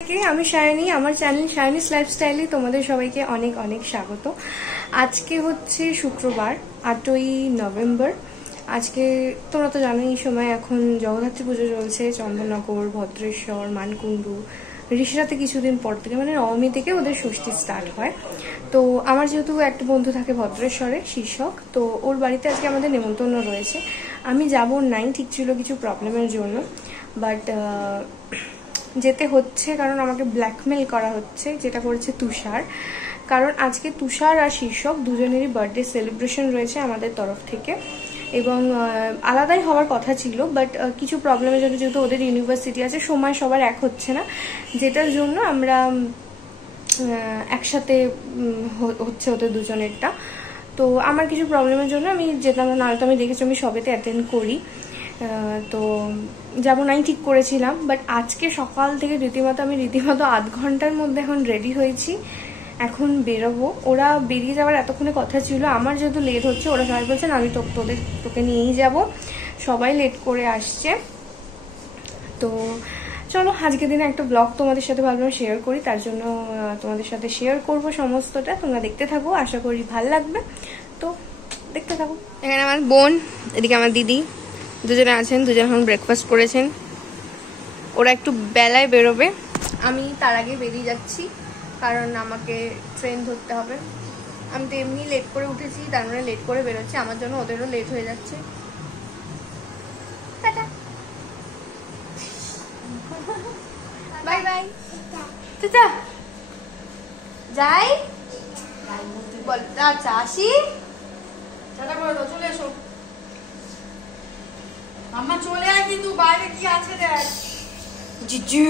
আমি সায়নী, আমার চ্যানেল সায়নীস লাইফস্টাইলে তোমাদের সবাইকে অনেক অনেক স্বাগত। আজকে হচ্ছে শুক্রবার, 8ই নভেম্বর। আজকে তোমরা তো জানো এই সময় এখন জগদ্ধাত্রী পুজো চলছে। চন্দননগর, ভদ্রেশ্বর, মানকুণ্ডু, ঋষিরাতে কিছুদিন পর থেকে মানে নবমী থেকে ওদের ষষ্ঠী স্টার্ট হয়। তো আমার যেহেতু একটা বন্ধু থাকে ভদ্রেশ্বরে, শীর্ষক, তো ওর বাড়িতে আজকে আমাদের নেমন্তন্ন রয়েছে। আমি যাব নাই, ঠিক ছিল কিছু প্রবলেমের জন্য, বাট যেতে হচ্ছে কারণ আমাকে ব্ল্যাকমেল করা হচ্ছে, যেটা করেছে তুষার। কারণ আজকে তুষার আর শীর্ষক দুজনেরই বার্থডে সেলিব্রেশন রয়েছে আমাদের তরফ থেকে, এবং আলাদাই হওয়ার কথা ছিল, বাট কিছু প্রবলেমের জন্য, যেহেতু ওদের ইউনিভার্সিটি আছে, সময় সবার এক হচ্ছে না, যেটার জন্য আমরা একসাথে হচ্ছে ওদের দুজনেরটা। তো আমার কিছু প্রবলেমের জন্য আমি যেতাম না, হয়তো আমি দেখেছি আমি সবেতে অ্যাটেন্ড করি, তো যাবো নাই ঠিক করেছিলাম। বাট আজকে সকাল থেকে রীতিমতো আধ ঘন্টার মধ্যে এখন রেডি হয়েছি, এখন বেরোবো। ওরা বেরিয়ে যাওয়ার এতক্ষণে কথা ছিল, আমার যেহেতু লেট হচ্ছে, ওরা সবাই বলছেন আমি তোকে নিয়েই যাব, সবাই লেট করে আসছে। তো চলো আজকের দিনে একটা ব্লগ তোমাদের সাথে ভাবলাম শেয়ার করি, তার জন্য তোমাদের সাথে শেয়ার করব সমস্তটা। তোমরা দেখতে থাকো, আশা করি ভালো লাগবে, তো দেখতে থাকো। এখানে আমার বোন, এদিকে আমার দিদি, দুজনে আছেন, দুজন এখন ব্রেকফাস্ট করেছেন। ওরা একটু বেলায় বেরোবে, আমি তার আগে বেরিয়ে যাচ্ছি, কারণ আমাকে ট্রেন ধরতে হবে। আমি তো এমনি লেট করে উঠেছি, তার মানে লেট করে বেরোচ্ছি, আমার জন্য ওদেরও লেট হয়ে যাচ্ছে। Tata, bye bye. চাচা যাই বল, আচ্ছা আসি, টাটা করে দাও, চলে এসো। আম্মা চলে আয়, কিন্তু বাইরে কি আছে দেখ। জিজু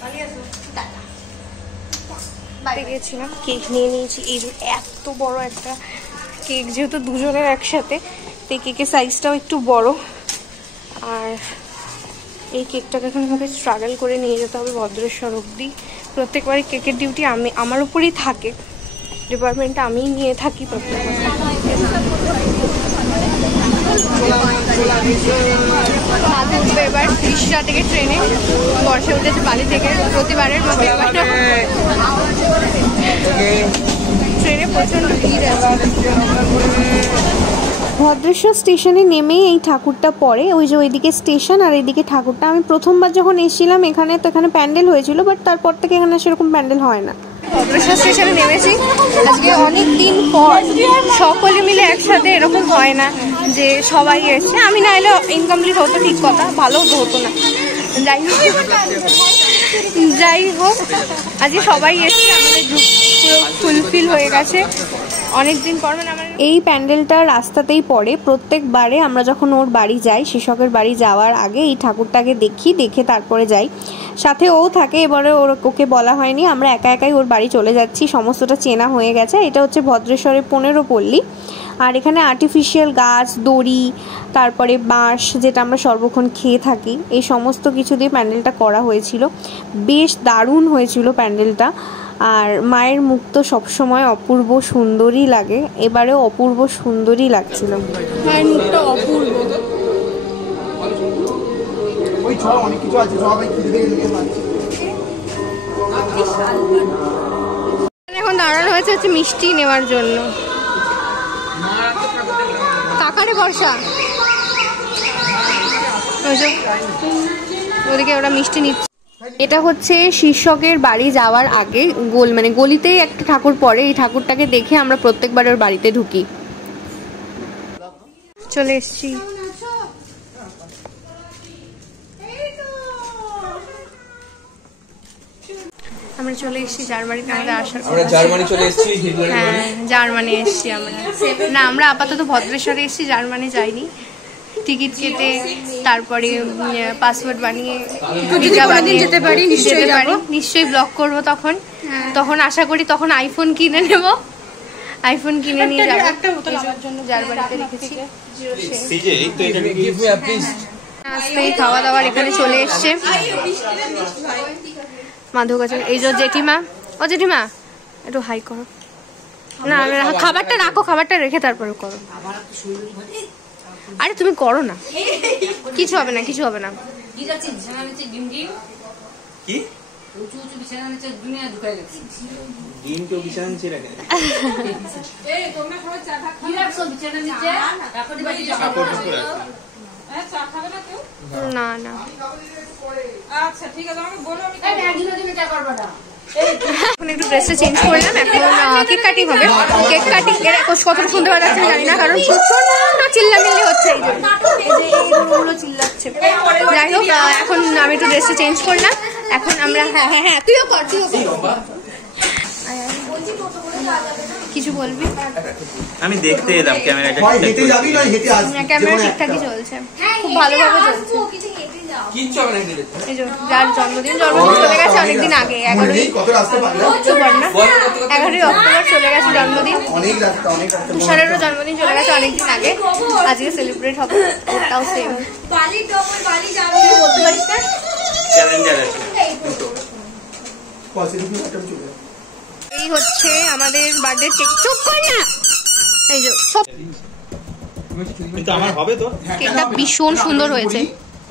পালিয়ে এসো। টাটা। বাইরে গিয়েছিলাম, কেক নিয়ে নিয়েছি। এই যে এত বড় একটা কেক, যেহেতু দুজনের একসাথে, তো এই কেকের সাইজটাও একটু বড়। আর এই কেকটাকে এখন আমাকে স্ট্রাগল করে নিয়ে যেতে হবে ভদ্রেশ্বর অবধি। প্রত্যেকবারই কেকের ডিউটি আমার উপরেই থাকে, ডিপার্টমেন্টটা আমিই নিয়ে থাকি প্রত্যেকবার। এবার ত্রিশটা থেকে ট্রেনে, বর্ষা উঠেছে বালি থেকে, প্রতিবারের মতো ট্রেনে প্রচন্ড ভিড় আছে। ভদ্রেশ্বর স্টেশনে নেমেই এই ঠাকুরটা পড়ে, ওই যে ওইদিকে স্টেশন আর এইদিকে ঠাকুরটা। আমি প্রথমবার যখন এসেছিলাম এখানে, তো এখানে প্যান্ডেল হয়েছিল, বাট তারপর থেকে এখানে সেরকম প্যান্ডেল হয় না। ভদ্রেশ্বর স্টেশনে নেমেছি আজকে অনেক দিন পর, সকলে মিলে একসাথে এরকম হয় না যে সবাই এসছে। আমি না এলে ইনকমপ্লিট হতো, ঠিক কথা, ভালোও তো হতো না। যাই হোক আজকে সবাই এসছে, আমাদের গ্রুপ পুরো ফুলফিল হয়ে গেছে অনেকদিন পর। মানে আমার এই প্যান্ডেলটা রাস্তাতেই পড়ে, প্রত্যেকবারে আমরা যখন ওর বাড়ি যাই, শিক্ষকের বাড়ি যাওয়ার আগে এই ঠাকুরটাকে দেখে তারপরে যাই। সাথে ও থাকে, এবারে ওকে বলা হয়নি, আমরা একা একাই ওর বাড়ি চলে যাচ্ছি, সমস্তটা চেনা হয়ে গেছে। এটা হচ্ছে ভদ্রেশ্বরের 15 পল্লী, আর এখানে আর্টিফিশিয়াল গাছ, দড়ি, তারপরে বাঁশ, যেটা আমরা সর্বক্ষণ খেয়ে থাকি, এই সমস্ত কিছু দিয়ে প্যান্ডেলটা করা হয়েছিল। বেশ দারুণ হয়েছিল প্যান্ডেলটা, আর মায়ের মুখ তো সবসময় অপূর্ব সুন্দরই লাগে, এবারেও অপূর্ব সুন্দরই লাগছিল। মায়ের মুখটা অপূর্ব। এখন দাঁড়ানো হয়েছে হচ্ছে মিষ্টি নেওয়ার জন্য। কাকারে বর্ষা, ওদিকে ওরা মিষ্টি নিচ্ছে। এটা হচ্ছে শীর্ষকের বাড়ি যাওয়ার আগে গলিতেই একটা ঠাকুর পড়ে, এই ঠাকুরটাকে দেখে আমরা প্রত্যেকবার ওর বাড়িতে ঢুকি। চলে এসছি। আমরা চলে এসেছি যার বাড়িতে আমাদের আসার কথা। জার্মানি চলে এসেছি। হ্যাঁ, জার্মানি এসেছি আমরা। না, আমরা আপাতত ভদ্রেশ্বরে এসেছি, জার্মানি যাইনি। টিকিট কেটে তারপরে পাসপোর্ট বানিয়ে যেতে পারি, নিশ্চয়ই ব্লগ করব। তখন আশা করি তখন আইফোন কিনে নেব, আইফোন কিনে নিয়ে যাবো। জন্য যার বাড়িতে রেখেছি। আজকেই খাওয়া দাওয়ার এখানে চলে এসছে মাধব কাছে। এই যে জেঠিমা, ও জেঠিমা একটু হাই করো না, খাবারটা রাখো, খাবারটা রেখে তারপরে করো। আরে তুমি করো না, কিছু হবে না, কিছু হবে না। কি উঁচু উঁচু বিছানা নিচে দুনিয়া ঢুকাই গেছে। ডিম কেউ বিছানা নিচে রাখে এই তোমরা সবাই চা খা কি রাখছো বিছানা নিচে? কাপড় বাটি কাপড় উপরে হ্যাঁ চা খাবে না কেউ? না না আচ্ছা ঠিক আছে আমাকে বলো আমি এই ম্যাগি দিনে চা করবা না। এখন একটু ড্রেসটা চেঞ্জ করলাম, এখন কেক কাটিং হবে। কেক কাটিং এর কতটা শুনতে পাওয়া যাচ্ছে জানি না, কারণ প্রচন্ড চিল্লামিল্লি হচ্ছে। এই যে এই গরুগুলো চিল্লাচ্ছে। যাই হোক, এখন আমি একটু ড্রেসটা চেঞ্জ করলাম। এখন আমরা হ্যাঁ তুইও কর। কিছু বলবি? আমি দেখতে এলাম ক্যামেরাটা হেঁটে যাবি না হেঁটে আসবি ক্যামেরা ঠিকঠাকই চলছে, খুব ভালোভাবে চলছে। কিচ্ছু হবে না হেঁটে এই যে যার জন্মদিন চলে গেছে অনেকদিন আগে, 11ই কত রাস্তা পারলে অক্টোবর না, 11ই অক্টোবর চলে গেছে জন্মদিন। অনেক রাস্তা তুষারেরও জন্মদিন চলে গেছে অনেকদিন আগে, আজকে সেলিব্রেট হবে। ওটাও সেম। বলতে পারিস না? চ্যালেঞ্জার আছে। এই হচ্ছে আমাদের বার্থডে কেক। চুপ কর না। এই যে সব কিন্তু আমার হবে তো। কেকটা ভীষণ সুন্দর হয়েছে।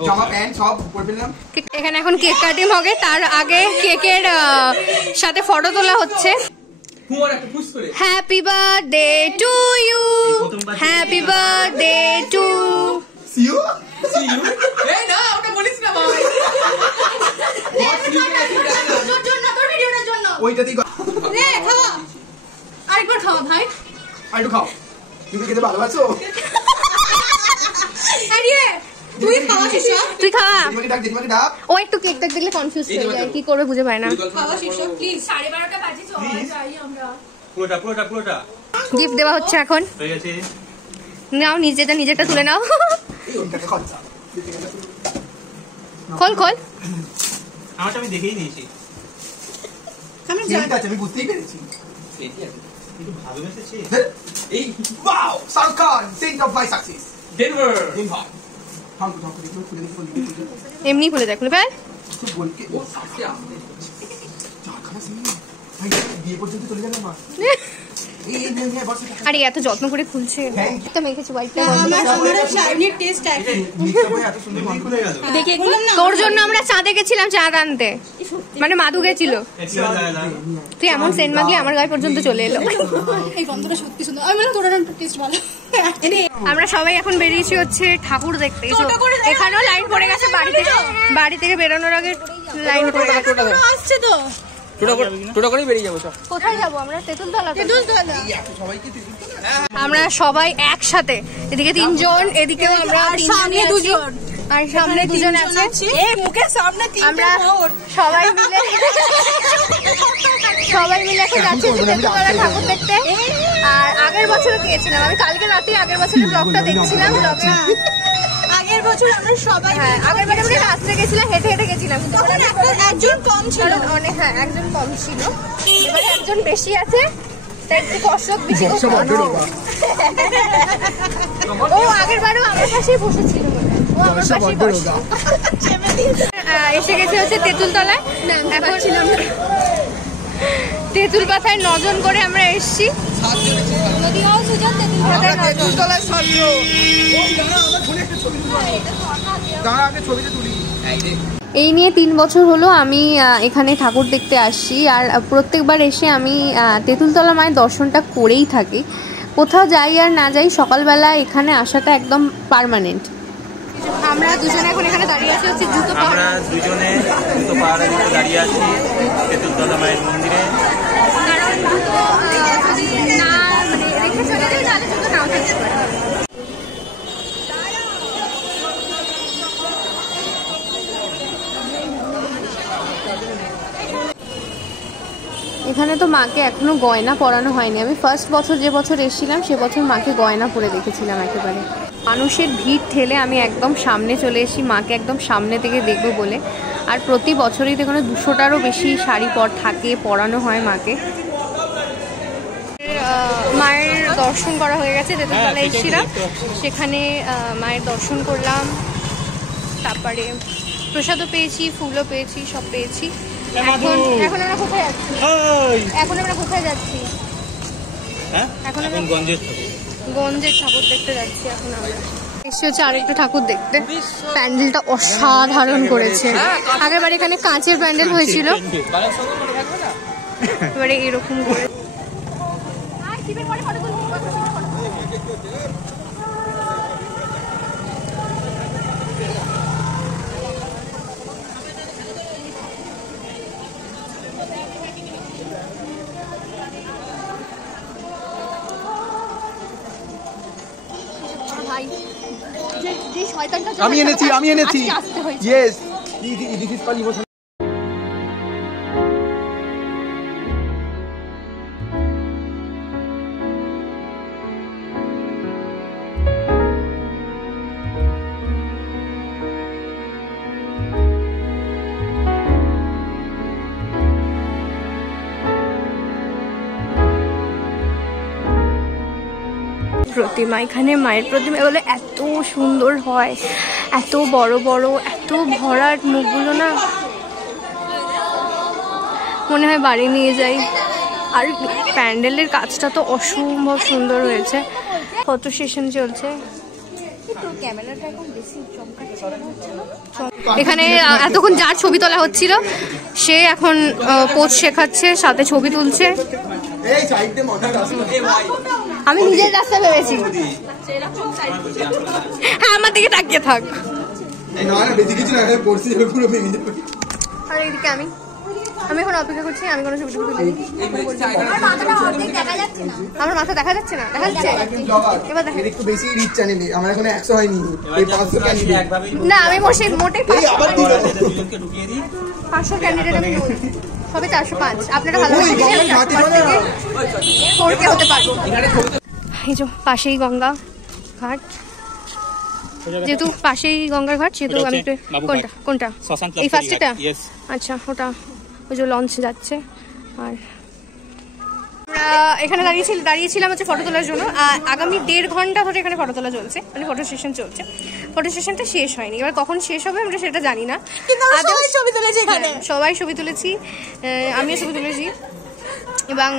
জামা প্যান্ট সব উপর পেলাম। এখানে এখন কেক কাটিং হবে, তার আগে কেকের সাথে ফটো তোলা হচ্ছে। Happy birthday to you, happy birthday to you এই না ওটা বলিস না বাবা। ওইটাতেই নে খাওয়া আরেকবার খাওয়া ভাই। আর একটু খাও, তুমি খেতে ভালোবাসো? আরে তুই খাওয়া শিশু, তুই খা। জেঠিমাকে ডাক, জেঠিমাকে ডাক। ও একটু কেকটা দেখলে কনফিউজ হয়ে যায়, কি করবে বুঝে পায় না। খাওয়া শিশু প্লিজ। 12:30 বাজে চল যাই আমরা। পুরোটা গিফট দেওয়া হচ্ছে এখন। হয়ে গেছে। নাও নিজেটা তুলে নাও। এই ওইটাকে খরচা খোল। আমারটা আমি দেখেই নিয়েছি। ঠিক আছে, আমি বুঝতেই পেরেছি। একটু ভালোবেসেছি। এই wow, Shahrukh Khan, sent of my success. Denver. থাম দেখো খুলে দেখো। এমনি খুলে দেখ, খুলে ফেল। তুই বলকে ও সাথে আসতে চা খানা সিন ভাই, বিয়ে পর্যন্ত চলে গেল না। এই নে বস। আরে এত যত্ন করে খুলছে। একটা মেখেছি হোয়াইটটা। আমারও শাইনির টেস্ট আছে। মিক্স আপ হয়ে এত সুন্দর গন্ধ খুলে গেল। দেখে বললাম না তোর জন্য আমরা চাঁদে গেছিলাম চাঁদ আনতে, মানে মাধু গেছিল। তুই এমন সেন্ট মাগলি আমার গায়ে পর্যন্ত চলে এলো। এই গন্ধটা সত্যি সুন্দর। আমি বললাম তোর টেস্ট ভালো। আমরা সবাই এখন বেরিয়েছি হচ্ছে ঠাকুর দেখতে। এখানেও লাইন পড়ে গেছে, বাড়ি থেকে বেরোনোর আগে লাইন পড়ে গেছে। আসছে তো টোটো করেই বেরিয়ে যাবো সব। কোথায় যাবো আমরা? তেঁতুলতলা। সবাইকে আমরা সবাই একসাথে, এদিকে 3 জন, এদিকেও আমরা সামনে 2 জন আর সামনে 2 জন আছে। এই মুখের সামনে 3 আমরা সবাই মিলে এখন যাচ্ছি তেঁতুলতলা ঠাকুর দেখতে। আর আগের বছর গিয়েছিলাম আমি, কালকে রাতে আগের বছরের ব্লগটা দেখছিলাম। আগের বছর আমরা সবাই আগের বছর আমরা রাস্তায় গেছিলাম, হেঁটে গেছিলাম। তখন একজন কম ছিল। অনেক একজন কম ছিল, এবারে একজন বেশি আছে, তাই একটু কষ্ট বেশি। ও আগের বারও আমার পাশেই বসেছিল, ও আমার পাশেই বসে। এসে গেছে হচ্ছে তেঁতুলতলায়। এখন তেঁতুল পাতায় 9 জন করে আমরা এসছি। এই নিয়ে 3 বছর হলো আমি এখানে ঠাকুর দেখতে আসছি, আর প্রত্যেকবার এসে আমি তেঁতুলতলা মায়ের দর্শনটা করেই থাকি। কোথাও যাই আর না যাই, সকালবেলা এখানে আসাটা একদম পার্মানেন্ট। আমরা দুজনে এখন এখানে দাঁড়িয়ে আছি হচ্ছে জুতো পাহাড়। আমরা দুজনে জুতো পাহাড়ের মধ্যে দাঁড়িয়ে আছি তেঁতুলতলা মায়ের মন্দিরে। কারণ জুতো যদি না মানে রেখে চলে যাই তাহলে জুতো নাও থাকতে পারে। এখানে তো মাকে এখনো গয়না পরানো হয়নি। আমি ফার্স্ট বছর যে বছর এসেছিলাম সে বছর মাকে গয়না পরে দেখেছিলাম একেবারে। মানুষের ভিড় ঠেলে আমি একদম সামনে চলে এসেছি, মাকে একদম সামনে থেকে দেখবো বলে। আর প্রতি বছরই দেখুন 200টারও বেশি শাড়ি থাকে, পরানো হয় মাকে। মায়ের দর্শন করা হয়ে গেছে, তেঁতুলতলা এসেছিলাম, সেখানে মায়ের দর্শন করলাম, তারপরে প্রসাদও পেয়েছি, ফুলও পেয়েছি, সব পেয়েছি। এখন আমরা কোথায় যাচ্ছি? এখন আমরা কোথায় যাচ্ছি? এখন আমরা গঞ্জের ঠাকুর দেখতে যাচ্ছি। এখন আমরা এসে হচ্ছে আরেকটা ঠাকুর দেখতে। প্যান্ডেলটা অসাধারণ করেছে। আগেরবার এখানে কাঁচের প্যান্ডেল হয়েছিল, এবারে এরকম করে। আমি এনেছি yes this is call emotion. প্রতিমা, এখানে মায়ের প্রতিমা বলে এত সুন্দর হয়, এত বড় বড়, এত ভরাট মুখগুলো না, মনে হয় বাড়ি নিয়ে যাই। আর প্যান্ডেলের কাজটা তো অসম্ভব সুন্দর হয়েছে। ফটো সেশন চলছে। এখানে এতক্ষণ যার ছবি তোলা হচ্ছিল সে এখন পোজ শেখাচ্ছে, সাথে ছবি তুলছে। আমি নিজের রাস্তা ভেবেছি। হ্যাঁ, আমার দিকে তাকিয়ে থাক। আর এইদিকে আমি এখন অপেক্ষা করছি, আমি কোনো ছবি তুলি। আমার মাথা দেখা যাচ্ছে না, দেখা যাচ্ছে এবার দেখা। একটু বেশি রিচ চ্যানেলে আমার এখন 100 হয়নি, এই 500 ক্যান্ডিডেট। না, আমি মোটে 500 ক্যান্ডিডেট আমি সবে 405। আপনারা ভালো হতে পারবো। এই যে পাশেই গঙ্গা ঘাট, যেহেতু পাশেই গঙ্গার ঘাট সেহেতু আমি কোনটা এই ফার্স্টটা, আচ্ছা ওটা ওই যে লঞ্চ যাচ্ছে। আর আমরা এখানে দাঁড়িয়েছিলাম হচ্ছে ফটো তোলার জন্য। আগামী 1.5 ঘন্টা ধরে এখানে ফটো তোলা চলছে, মানে ফটো সেশন চলছে। ফটো সেশনটা শেষ হয়নি, এবার কখন শেষ হবে আমরা সেটা জানি না। সবাই ছবি তুলেছি, আমিও ছবি তুলেছি। এবং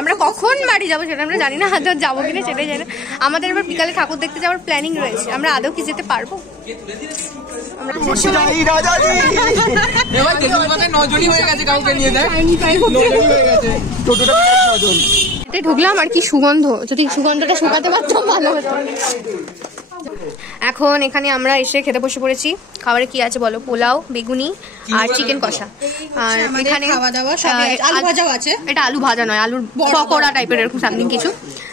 আমরা কখন বাড়ি যাবো সেটা আমরা জানি না, আদৌ যাবো কিনা সেটাই জানি না। আমাদের এবার বিকালে ঠাকুর দেখতে যাওয়ার প্ল্যানিং রয়েছে, আমরা আদৌ কি যেতে পারবো? ঢুকলাম আর কি সুগন্ধ, যদি সুগন্ধটা শুকাতে পারতাম ভালো হতো। এখন এখানে আমরা এসে খেতে বসে পড়েছি। খাবারে কি আছে বলো? পোলাও, বেগুনি আর চিকেন কষা। আর এখানে আলু ভাজাও আছে। এটা আলু ভাজা নয়, আলুর পকোড়া টাইপের এরকম সামথিং কিছু।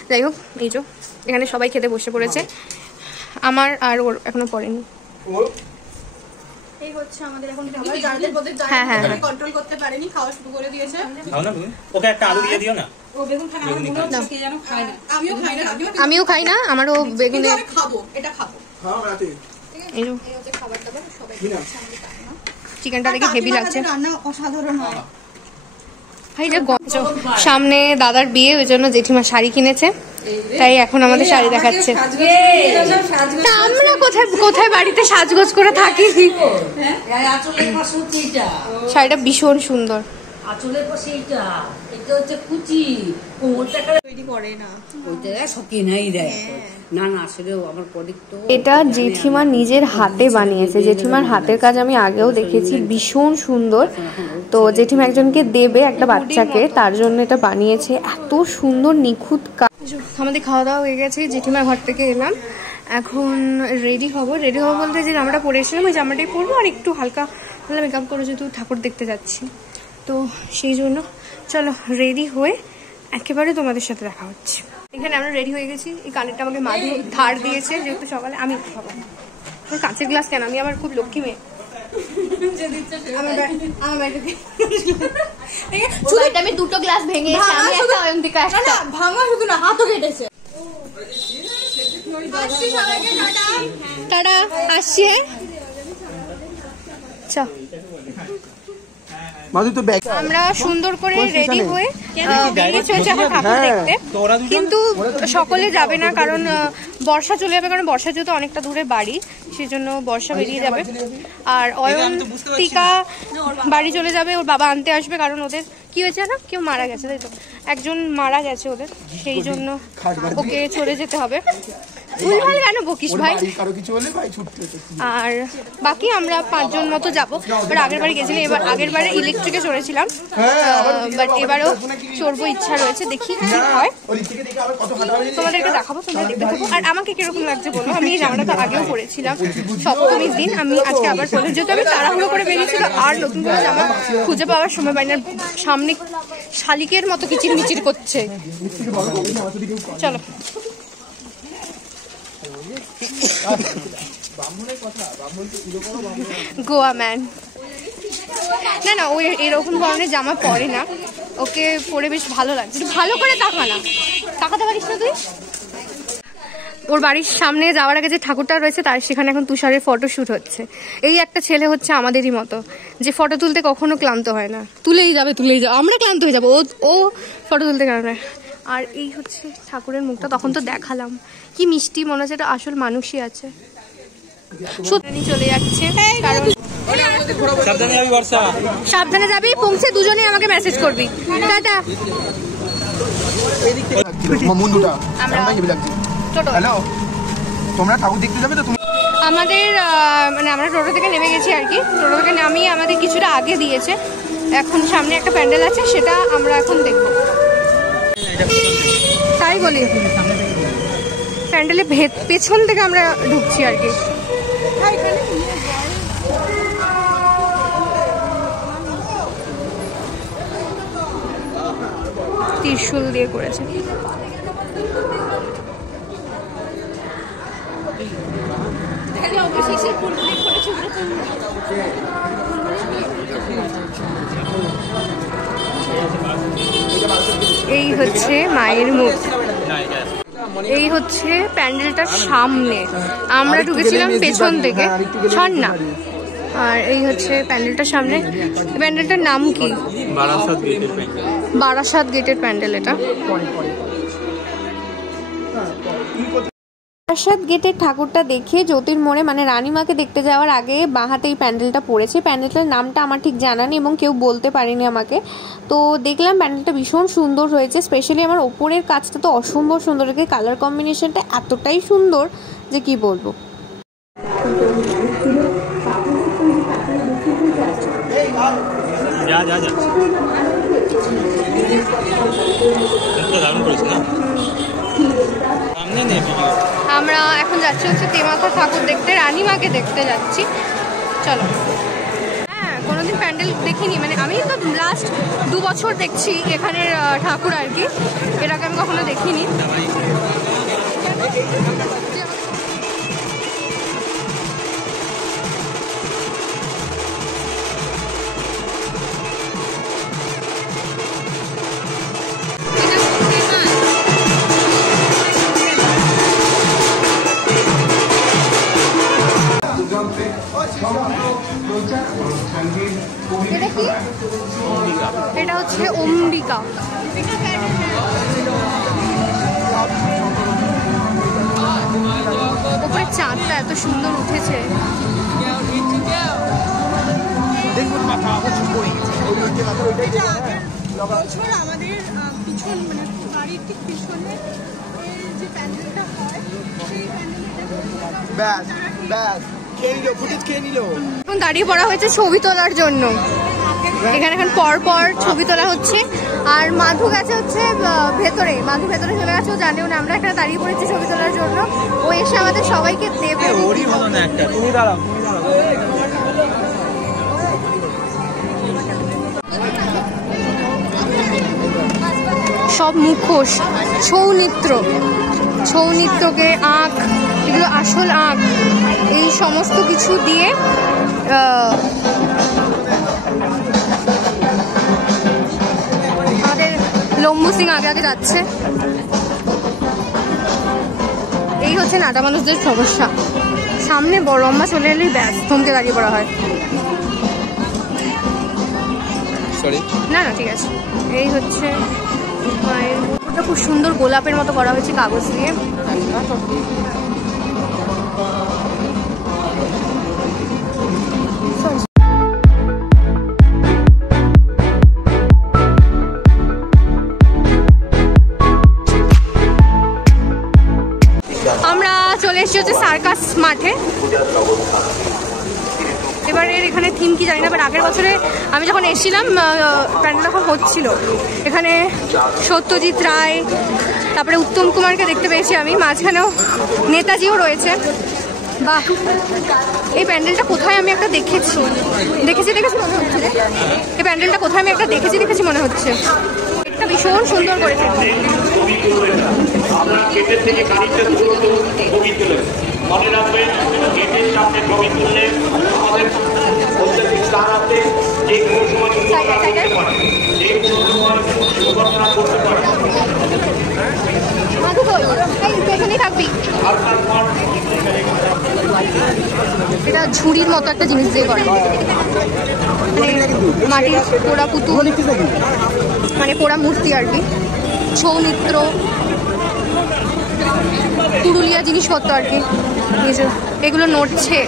যাই হোক, এই যে এখানে সবাই খেতে বসে পড়েছে। আমার আর ওর এখনো পড়েনি। এই হচ্ছে আমাদের এখন খাবার, যাদের বলতে কন্ট্রোল করতে পারেনি খাওয়া শুরু করে দিয়েছে। খাও না তুমি, ওকে একটা আলু দিয়ে দিও না। ও বেগুন খায় না, মনে হচ্ছে কে যেন খায় না। আমিও খাই না, আমারও বেগুনে খাবো, এটা খাবো। হ্যাঁ রাতে এই যে হচ্ছে খাবার দাবার সবাই চিকেনটা দেখে হেভি লাগছে। রান্না অসাধারণ হয়। সামনে দাদার বিয়ে, ওই জন্য জেঠিমা শাড়ি কিনেছে, তাই এখন আমাদের শাড়ি দেখাচ্ছে। আমরা কোথায় বাড়িতে সাজগোজ করে থাকি। শাড়িটা ভীষণ সুন্দর। আঁচলের পাশে এটা হচ্ছে কুচি, কোমরটা তৈরি করে না, ওইটা সব কিনাই দেয়। না আসলেও আমার প্রোডাক্ট তো এটা জেঠিমা নিজের হাতে বানিয়েছে। জেঠিমার হাতের কাজ আমি আগেও দেখেছি, ভীষণ সুন্দর। তো জেঠিমা একজনকে দেবে একটা বাচ্চাকে, তার জন্য এটা বানিয়েছে। এত সুন্দর নিখুঁত কাজ। আমাদের খাওয়া দাওয়া হয়ে গেছে, জেঠিমার ঘর থেকে এলাম। এখন রেডি হবো বলতে যে জামাটা পরে এসেছিলাম ওই জামাটাই পরবো, আর একটু হালকা মেকআপ করে যেহেতু ঠাকুর দেখতে যাচ্ছি, তো সেই জন্য চলো রেডি হয়ে একেবারে তোমাদের সাথে দেখা হচ্ছে। এখানে আমরা রেডি হয়ে গেছি। এই কানেরটা আমাকে মাধু ধার দিয়েছে, যেহেতু সকালে আমি খাবো। কাঁচের গ্লাস কেন? আমি আবার খুব লক্ষ্মী মেয়ে। আমি 2টো গ্লাস ভেঙেছি, আমি একটা অয়ন্তিকা একটা। ভাঙা শুধু না, হাতও কেটেছে। টাটা, আসছি। আমরা সুন্দর করে রেডি হয়ে বেরিয়ে চলছে এখন ঠাকুর দেখতে, কিন্তু সকলে যাবে না, কারণ বর্ষা চলে যাবে। কারণ বর্ষা যেহেতু অনেকটা দূরে বাড়ি, সেজন্য বর্ষা বেরিয়ে যাবে। আর অয়ন্তিকা বাড়ি চলে যাবে, ওর বাবা আনতে আসবে, কারণ ওদের কি হয়েছে না, কেউ মারা গেছে, তাই তো একজন মারা গেছে ওদের, সেই জন্য ওকে চলে যেতে হবে। ভুলভাল কেন বকিস ভাই? কারো কিছু হলে ভাই ছুটতে। আর বাকি আমরা 5 জন মতো যাবো। বাট আগের বারে গেছিলাম, এবার আগের বারে ইলেকট্রিকে চড়েছিলাম, বাট এবারও চড়বো, ইচ্ছা রয়েছে, দেখি কি হয়। তোমাদেরকে দেখাবো, তোমরা দেখতে থাকো। আর আমাকে কিরকম লাগছে বলো, আমি এই জামাটা তো আগেও পরেছিলাম সপ্তমীর দিন, আমি আজকে আবার পরে, যেহেতু আমি তাড়াহুড়ো করে বেরিয়েছিল আর নতুন করে জামা খুঁজে পাওয়ার সময় পাই না। সামনে শালিকের মতো কিচির মিচির করছে। চলো গোয়া ম্যান। না না, ওই এরকম ধরনের জামা পরে না, ওকে পরে বেশ ভালো লাগছে। ভালো করে তাকা না, তাকাতে পারিস না তুই? ওর বাড়ির সামনে যাওয়ার আগে যে ঠাকুরটা রয়েছে তার সেখানে এখন তুষারের ফটোশ্যুট হচ্ছে। এই একটা ছেলে হচ্ছে আমাদেরই মতো, যে ফটো তুলতে কখনো ক্লান্ত হয় না, তুলেই যাবে। আমরা ক্লান্ত হয়ে যাবো, ও ফটো তুলতে কেন নয়। আর এই হচ্ছে ঠাকুরের মুখটা, তখন তো দেখালাম, কি মিষ্টি, মনে হচ্ছে এটা আসল মানুষই আছে। সত্যি চলে যাচ্ছে, কারণ সাবধানে যাবি, পৌঁছে দুজনেই আমাকে মেসেজ করবি। টাটা। হ্যালো, তোমরা ঠাকুর দেখতে যাবে তো? আমাদের মানে আমরা টোটো থেকে নেমে গেছি আর কি, টোটো থেকে নামিয়ে আমাদের কিছুটা আগে দিয়েছে। এখন সামনে একটা প্যান্ডেল আছে, সেটা আমরা এখন দেখব। তাই বলি, প্যান্ডেলের পেছন থেকে আমরা ঢুকছি আর কি। ত্রিশূল দিয়ে করেছে। এই হচ্ছে মায়ের মুখ, এই হচ্ছে প্যান্ডেলটার সামনে, আমরা ঢুকেছিলাম পেছন থেকে, ছাড় না। আর এই হচ্ছে প্যান্ডেলটার সামনে। প্যান্ডেলটার নাম কি? বারাসাত গেটের প্যান্ডেল এটা। বারাসাত গেটের ঠাকুরটা দেখে জ্যোতির মোড়ে মানে রানীমাকে দেখতে যাওয়ার আগে বাঁহাতে এই প্যান্ডেলটা পড়েছে। প্যান্ডেলটার নামটা আমার ঠিক জানা নেই এবং কেউ বলতে পারেনি আমাকে। তো দেখলাম প্যান্ডেলটা ভীষণ সুন্দর হয়েছে, স্পেশালি আমার ওপরের কাজটা তো অসম্ভব সুন্দর লাগে, কালার কম্বিনেশনটা এতটাই সুন্দর যে কি বলবো। আমরা এখন যাচ্ছি হচ্ছে তেমাথা ঠাকুর দেখতে, রানীমাকে দেখতে যাচ্ছি। চলো। হ্যাঁ, কোনোদিন প্যান্ডেল দেখিনি, মানে আমি তো লাস্ট 2 বছর দেখছি এখানের ঠাকুর আর কি, এর আগে আমি কখনো দেখিনি। এটা হচ্ছে অম্বিকা। উপরে চাঁদটা এত সুন্দর উঠেছে। আমাদের পিছন মানে বাড়ির ঠিক পিছনে যে প্যান্ডেলটা হয় সেই এখন দাঁড়িয়ে পড়া হয়েছে ছবি তোলার জন্য। এখানে এখন পর পর ছবি তোলা হচ্ছে। আর মাধু গেছে হচ্ছে ভেতরে, মাধু ভেতরে চলে গেছে, ও জানেও না আমরা এখানে দাঁড়িয়ে পড়েছি ছবি তোলার জন্য। ও এসে আমাদের সবাইকে দেবে। সব মুখোশ, ছৌ নৃত্যকে আঁক, এগুলো আসল আঁক, এই সমস্ত কিছু দিয়ে আমাদের লম্বু সিং আগে আগে যাচ্ছে। এই হচ্ছে নাটা মানুষদের সমস্যা, সামনে বড় লম্বা চলে এলেই ব্যাস থমকে দাঁড়িয়ে পড়া হয়। না না ঠিক আছে। এই হচ্ছে ওটা খুব সুন্দর গোলাপের মতো করা হয়েছে কাগজ দিয়ে। আমরা বছরে আমি যখন এসেছিলাম প্যান্ডেল তখন হচ্ছিল। এখানে সত্যজিৎ রায়, তারপরে উত্তম কুমারকে দেখতে পেয়েছি আমি, মাঝখানেও নেতাজিও রয়েছে। বাহ, এই প্যান্ডেলটা কোথায় আমি একটা দেখেছি মনে হচ্ছে রে। এই প্যান্ডেলটা কোথায় আমি একটা দেখেছি মনে হচ্ছে। একটা ভীষণ সুন্দর করেছে। মনে রাখবেন, গেটের সামনে ছবি তুললে আমাদের যে কোনো সময় দুর্ঘটনা করতে পারে। এটা ঝুড়ির মতো একটা জিনিস দিয়ে করে, মাটির পোড়া পুতুল, মানে পোড়া মূর্তি আর কি, সৌমিত্র, পুরুলিয়া জিনিসপত্র আর কি, এগুলো নড়ছে।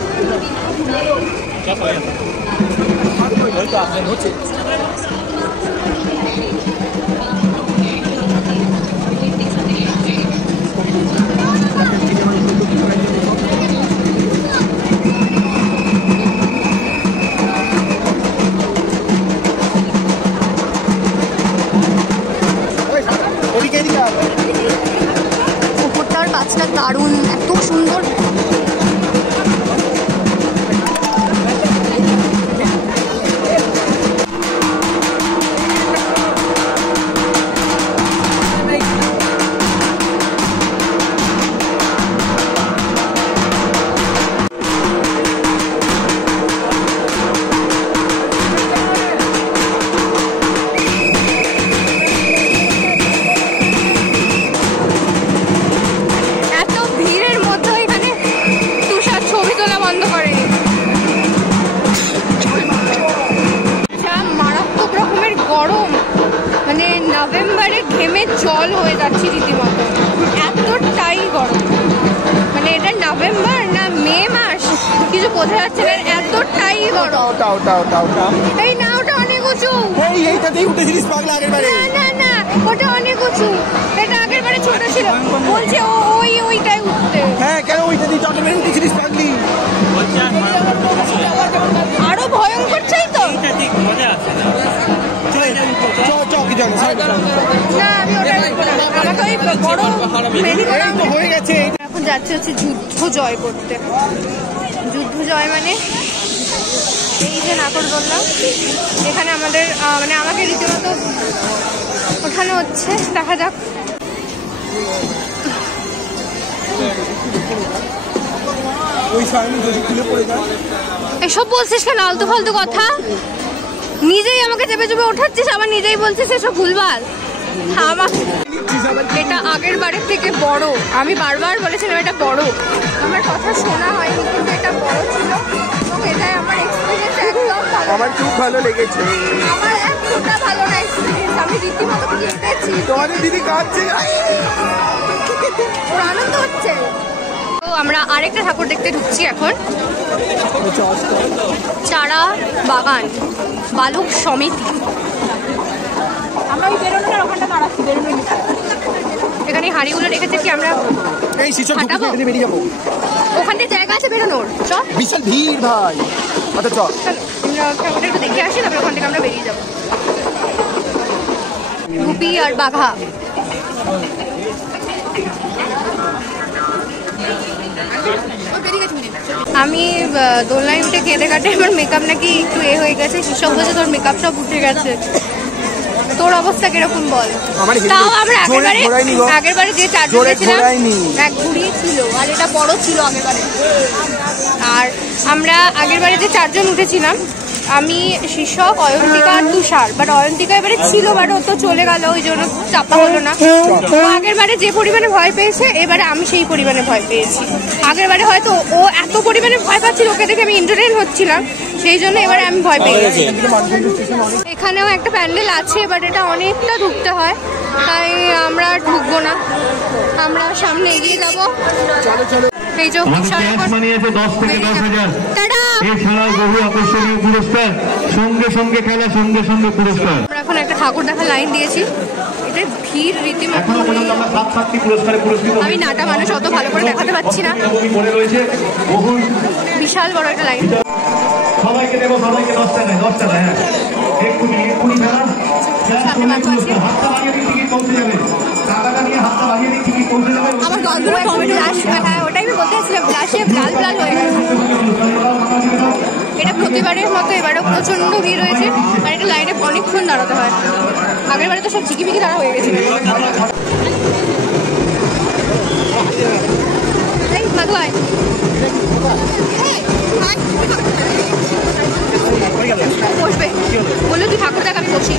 উপরটার কাজটা দারুণ, এত সুন্দর। জল হয়ে যাচ্ছে রীতিমতো, এতটাই গরম। মানে এটা নভেম্বর না মে মাস কিছু বোঝা যাচ্ছে না, এতটাই গরম। এই না, ওটা অনেক উঁচু। না না, ওটা অনেক উঁচু, এটা আগের বারে ছোট ছিল। বলছে ওইটাই উঠতে। হ্যাঁ, কেন ওইটা দিয়ে চটে মেরে উঠেছিলিস পাগলি? আরো ভয়ঙ্কর চাই তো। এখন যাচ্ছে হচ্ছে যুদ্ধ জয় করতে। যুদ্ধ জয় মানে এই যে নাগরদোল্লা, এখানে আমাদের মানে আমাকে রীতিমতো ওঠানো হচ্ছে। দেখা যাক। এসব বলছিস কেন আলতু ফালতু কথা? নিজেই আমাকে চেপে চেপে ওঠাচ্ছিস, আবার নিজেই বলছিস এসব ভুলভাল। এটা আগের বারের থেকে বড়। আমি বারবার বলেছিলাম এটা বড়, আমার কথা শোনা হয়নি, কিন্তু এটা বড় ছিল এবং এটাই আমার এক্সপিরিয়েন্স একদম ভালো। আমার খুব ভালো লেগেছে। আমার এতটা ভালো না এক্সপিরিয়েন্স, আমি রীতিমতো কেটেছি। তোমাদের দিদি কাঁদছে, ওর আনন্দ হচ্ছে। তো আমরা আরেকটা ঠাকুর দেখতে ঢুকছি এখন। চারা বাগান বালক সমিতি। আমরা ওই বেরোনোর ওখানটা দাঁড়াচ্ছি, বেরোনো। এখানে হাঁড়িগুলো রেখেছে কি আমরা বেরিয়ে যাবো? ওখানে জায়গা আছে বেরোনোর? চল, বিশাল ভিড় ভাই। আচ্ছা চল, আমরা ঠাকুরটা একটু দেখে আসি, তারপরে ওখান থেকে আমরা বেরিয়ে যাবো। গুপি আর বাঘা। আমি দোলনায় উঠে কেঁদে কাটে আমার মেকআপ নাকি একটু হয়ে গেছে। সেসব বলছে তোর মেকআপ সব উঠে গেছে। তোর অবস্থা কিরকম বল? তাও আমরা আগের বারে যে চারজন গেছিলাম এক ঘুড়ি ছিল, আর এটা বড় ছিল আগের বারে। আর আমরা আগের বারে যে চারজন উঠেছিলাম, আমি শীর্ষক, অয়ন্তিকা আর তুষার। বাট অয়ন্তিকা এবারে ছিল, বাট ও তো চলে গেল, ওই জন্য চাপা হলো না। আগের বারে যে পরিমাণে ভয় পেয়েছে, এবারে আমি সেই পরিমাণে ভয় পেয়েছি। আগের বারে হয়তো ও এত পরিমাণে ভয় পাচ্ছিল, ওকে দেখে আমি এন্টারটেইন হচ্ছিলাম, সেই জন্য এবারে আমি ভয় পেয়েছি। এখানেও একটা প্যান্ডেল আছে, বাট এটা অনেকটা ঢুকতে হয়, তাই আমরা ঢুকবো না, আমরা সামনে এগিয়ে যাবো। এই যে সঙ্গে সঙ্গে খেলা, সঙ্গে সঙ্গে পুরস্কার। আমরা এখন একটা ঠাকুর দেখা লাইন দিয়েছি, এটা ভিড় রীতিমতো। আমি নাটা মানুষ, অত ভালো করে দেখাতে পারছি না, বিশাল বড় একটা লাইন। সবাইকে দেবো, সবাইকে 10 টাকায় 10 টাকায়। হ্যাঁ এক্ষুনি ফেলান, হাতটা বাড়িয়ে দিন, টিকিট পৌঁছে যাবে। টাকাটা নিয়ে হাতটা বাড়িয়ে দিন, টিকিট পৌঁছে যাবে। আমার গালগুলো হ্যাঁ ওটাই আমি বলতে চাইছিলাম, ব্লাশে লাল লাল হয়ে গেছে। এটা প্রতিবারের মতো এবারেও প্রচন্ড ভিড় হয়েছে, আর এটা লাইনে অনেকক্ষণ দাঁড়াতে হয়। আগের বারে তো সব ঝিকিমিকি দাঁড়া হয়ে গেছিল। বসবে বললো তুই ঠাকুর দেখ, আমি বসি।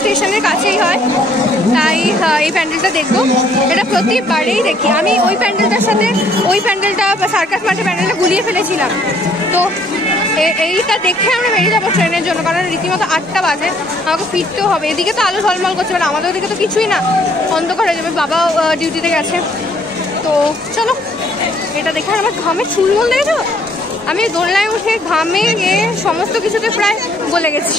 স্টেশনের কাছেই হয়, তাই এই প্যান্ডেলটা দেখবো। এটা প্রতিবারেই দেখি আমি। ওই প্যান্ডেলটার সাথে ওই প্যান্ডেলটা সার্কাস মাঠে প্যান্ডেলটা গুলিয়ে ফেলেছিলাম। তো এইটা দেখে আমরা বেরিয়ে যাবো ট্রেনের জন্য, কারণ রীতিমতো 8টা বাজে, আমাকে ফিরতেও হবে। এদিকে তো আলো ঝলমল করছে, মানে আমাদের ওদিকে তো কিছুই না, অন্ধকার হয়ে যাবে। বাবা ডিউটিতে গেছে। তো চলো এটা দেখে। আমার ঘামে চুলমুল দেখেছো, আমি দোলনায় উঠে ঘামে গিয়ে সমস্ত কিছুতে প্রায় গলে গেছি।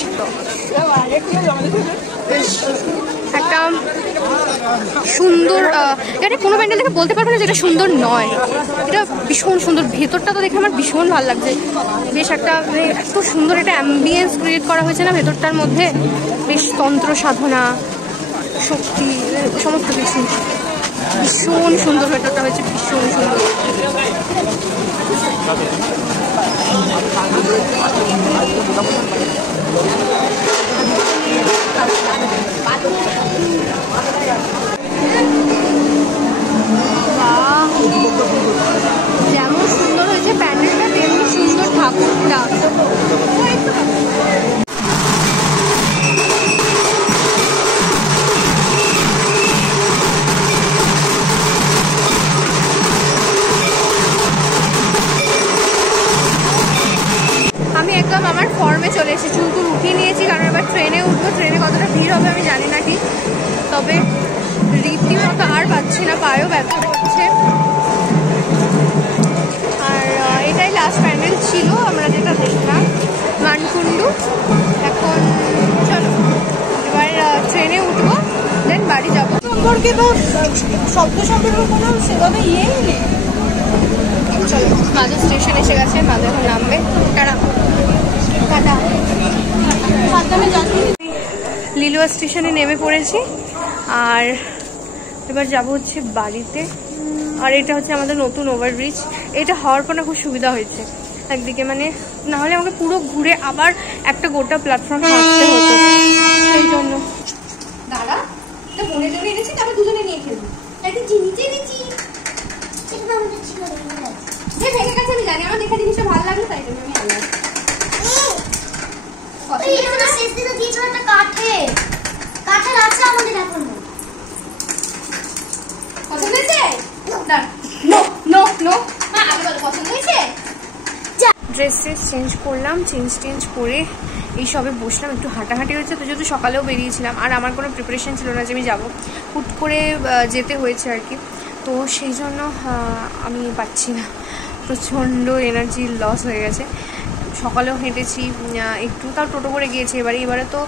একটা সুন্দর, এটা কোনো প্যান্ডেল দেখে বলতে পারবো না যেটা সুন্দর নয়, এটা ভীষণ সুন্দর। ভেতরটা তো দেখে আমার ভীষণ ভালো লাগছে। বেশ একটা এত সুন্দর একটা অ্যাম্বিয়েন্স ক্রিয়েট করা হয়েছে না ভেতরটার মধ্যে। বেশ তন্ত্র সাধনা, শক্তি, সমস্ত কিছু ভীষণ সুন্দর ভেতরটা হয়েছে, ভীষণ সুন্দর। যেমন সুন্দর হয়েছে প্যান্ডেলটা, তেমনি সুন্দর ঠাকুরটা। আমি একদম আমার ফর্মে চলে এসেছি, চুলটুল উঠিয়ে নিয়েছি, কারণ এবার ট্রেনে উঠবো। ট্রেনে কতটা ভিড় হবে আমি জানি না ঠিক, তবে রীতিমতো আর পাচ্ছি না, পায়েও ব্যথা করছে। আর এটাই লাস্ট প্যান্ডেল ছিল আমরা যেটা দেখলাম, মানকুণ্ডু। এখন চলো এবার ট্রেনে উঠবো, দেন বাড়ি যাবো। সম্পর্কে তো শব্দ সম্পর্কে কোনো সেভাবে ইয়েই নেই। চলো মাদুর স্টেশন এসে গেছে, মাদুর এখন নামবে। Tata tata. লিলুয়া স্টেশনে নেমে পড়েছি, আর এবার যাব হচ্ছে বাড়িতে। আর এটা হচ্ছে আমাদের নতুন ওভারব্রিজ। এটা হওয়ার পর না খুব সুবিধা হয়েছে একদিকে, মানে নাহলে আমাকে পুরো ঘুরে আবার একটা গোটা প্ল্যাটফর্ম হাঁটতে হতো। সেই জন্য দাদা এটা বোনের জন্য এনেছি, তারপর দুজনে নিয়ে খেলবো। একটা চিনিতে এনেছি, ভেঙে গেছে আমি জানি, আমার দেখে জিনিসটা ভালো লাগলো তাই জন্য আমি আনলাম। পছন্দ হয়েছে? ড্রেস চেঞ্জ করলাম, চেঞ্জ করে এই সবে বসলাম, একটু হাঁটাহাঁটি হয়েছে। তো যেহেতু সকালেও বেরিয়েছিলাম, আর আমার কোনো প্রিপারেশন ছিল না যে আমি যাবো, হুট করে যেতে হয়েছে আর কি। তো সেই জন্য আমি পাচ্ছি না, প্রচণ্ড এনার্জি লস হয়ে গেছে। সকালেও হেঁটেছি একটু, তাও টোটো করে গিয়েছি। এবারে তো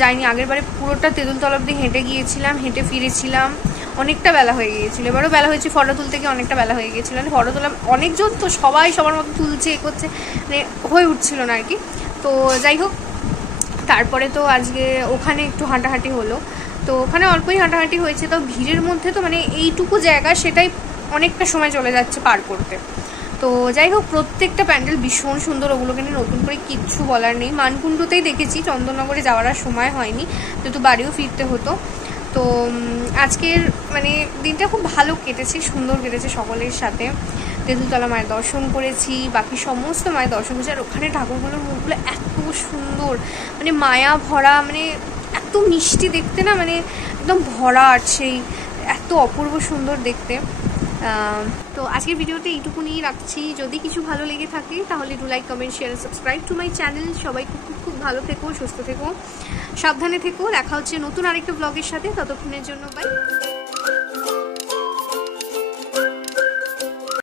যাইনি, আগের বারে পুরোটা তেঁতুলতলা অবধি হেঁটে গিয়েছিলাম, হেঁটে ফিরেছিলাম, অনেকটা বেলা হয়ে গিয়েছিলো। এবারও বেলা হয়েছে, ফটো তুলতে গিয়ে অনেকটা বেলা হয়ে গিয়েছিলো। মানে ফটো তোলা অনেকজন তো, সবাই সবার মতো তুলছে, এ করছে, মানে হয়ে উঠছিল না আর কি। তো যাই হোক, তারপরে তো আজকে ওখানে একটু হাঁটাহাঁটি হলো। তো ওখানে অল্পই হাঁটাহাঁটি হয়েছে, তো ভিড়ের মধ্যে তো মানে এইটুকু জায়গা সেটাই অনেকটা সময় চলে যাচ্ছে পার করতে। তো যাই হোক, প্রত্যেকটা প্যান্ডেল ভীষণ সুন্দর, ওগুলোকে নিয়ে নতুন করে কিচ্ছু বলার নেই। মানকুণ্ডুতেই দেখেছি, চন্দননগরে যাওয়ার আর সময় হয়নি, যেহেতু বাড়িও ফিরতে হতো। তো আজকের মানে দিনটা খুব ভালো কেটেছে, সুন্দর কেটেছে সকলের সাথে। তেঁতুলতলা মায়ের দর্শন করেছি, বাকি সমস্ত মায়ের দর্শন করেছি। আর ওখানে ঠাকুরগুলোর মুখগুলো এত সুন্দর, মানে মায়া ভরা, মানে এত মিষ্টি দেখতে না, মানে একদম ভরা, আর সেই এত অপূর্ব সুন্দর দেখতে। তো আজকের ভিডিওতে এইটুকুনি রাখছি। যদি কিছু ভালো লেগে থাকে তাহলে do like, comment, share, subscribe to my channel. সবাই খুব খুব খুব ভালো থেকো, সুস্থ থেকো, সাবধানে থেকো। দেখা হচ্ছে নতুন আরেকটা ব্লগের সাথে। ততক্ষণের জন্য বাই।